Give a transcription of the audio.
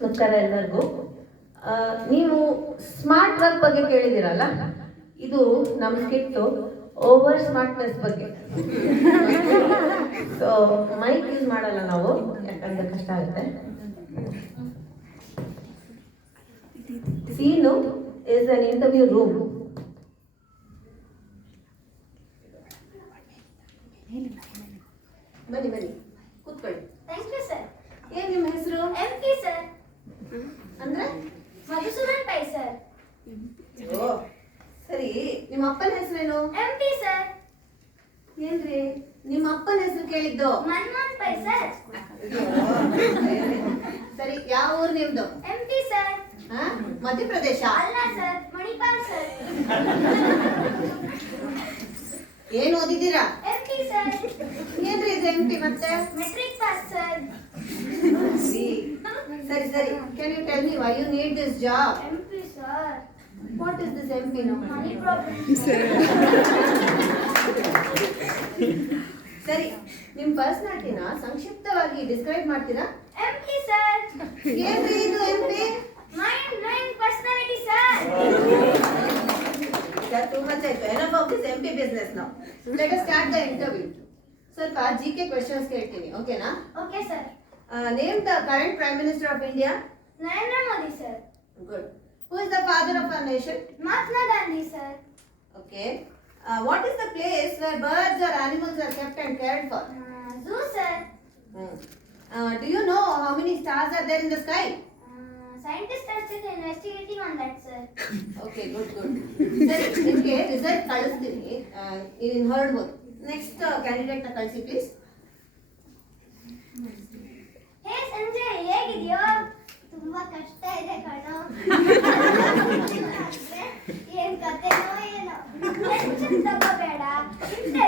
ನಮಸ್ಕಾರ ಎಲ್ಲರಿಗೂ. ನೀವು ಸ್ಮಾರ್ಟ್ ವರ್ಕ್ ಬಗ್ಗೆ ಕೇಳಿದಿರಲ್ಲ, ಇದು ನಮ್ಮ ಸ್ಕಿಟ್ಟು ಓವರ್ ಸ್ಮಾರ್ಟ್ನೆಸ್ ಬಗ್ಗೆ. ಸೊ ಮೈಕ್ ಯೂಸ್ ಮಾಡಲ್ಲ ನಾವು, ಯಾಕಂದ್ರೆ ಕಷ್ಟ ಆಗುತ್ತೆ. Scene is an interview room. ಬನ್ನಿ ಬನ್ನಿ ಕೂತ್ಕೊಳ್ಳಿ. Thank you sir. ಏನ್ ನಿಮ್ಮ ಹೆಸರು? MP sir. ಅಂದ್ರೆ ಮಧುಸೂದನ್ ಪೈ ಸರ್. ಓ ಸರಿ, ನಿಮ್ಮ ಅಪ್ಪನ ಹೆಸರೇನು? MP sir. ಏನ್ರಿ ನಿಮ್ಮ ಅಪ್ಪನ ಹೆಸರು ಕೇಳಿದ್ದು? ಮನ್ಮೋಹನ್ ಪೈ ಸರ್. ಸರಿ, ಯಾವ ಊರು ನಿಮ್ದು? MP sir. ಮಧ್ಯಪ್ರದೇಶ? ಅಲ್ಲ ಸರ್, ಮಣಿಪಾಲ್ ಸರ್. ಏನ್ ಓದಿದ್ದೀರಾ? MP sir. ಏನ್ರಿ ಇದು ಎಂಪಿ ಮತ್ತೆ? Metric pass sir. ಸರಿ ಸರಿ, can you tell me why you need this job? MP sir. What is this MP no? Money problem. ಸರಿ, ನಿಮ್ ಪರ್ಸನಾಲಿಟಿನ ಸಂಕ್ಷಿಪ್ತವಾಗಿ ಡಿಸ್ಕ್ರೈಬ್ ಮಾಡ್ತೀರಾ? MP sir. ಏನ್ರಿ ಇದು MP? Mind blowing personality sir. Too much ಆಯ್ತು. Enough of this MP business now. Let us start the interview. ಸ್ವಲ್ಪ GK questions ಕೇಳ್ತೀನಿ, ಓಕೆನಾ? Okay sir. Name the current Prime Minister of India. Narendra Modi sir. Good. Who is the father of our nation? Mahatma Gandhi sir. Okay. What is the place where birds or animals are kept and cared for? Zoo sir. Do you know how many stars are there in the sky? Scientists are still investigating on that sir. Okay, good. ಸರಿ, ನಿಮಗೆ result ಕಳಿಸ್ತೀನಿ, ನೀನು ಹೊರಡ್ಬೋದು. Next ಕ್ಯಾಂಡಿಡೇಟ್ನ ಕಳಿಸಿ please. ಹೇ ಸಂಜಯ್, ಹೇಗಿದೆಯೋ? ತುಂಬಾ ಕಷ್ಟ ಇದೆ ಕಣೋ. ಏನ್ ಕತೆನೋ ಏನೋ. ಟೆನ್ಷನ್ ತಗೋಬೇಡ, ಹಿಂದೆ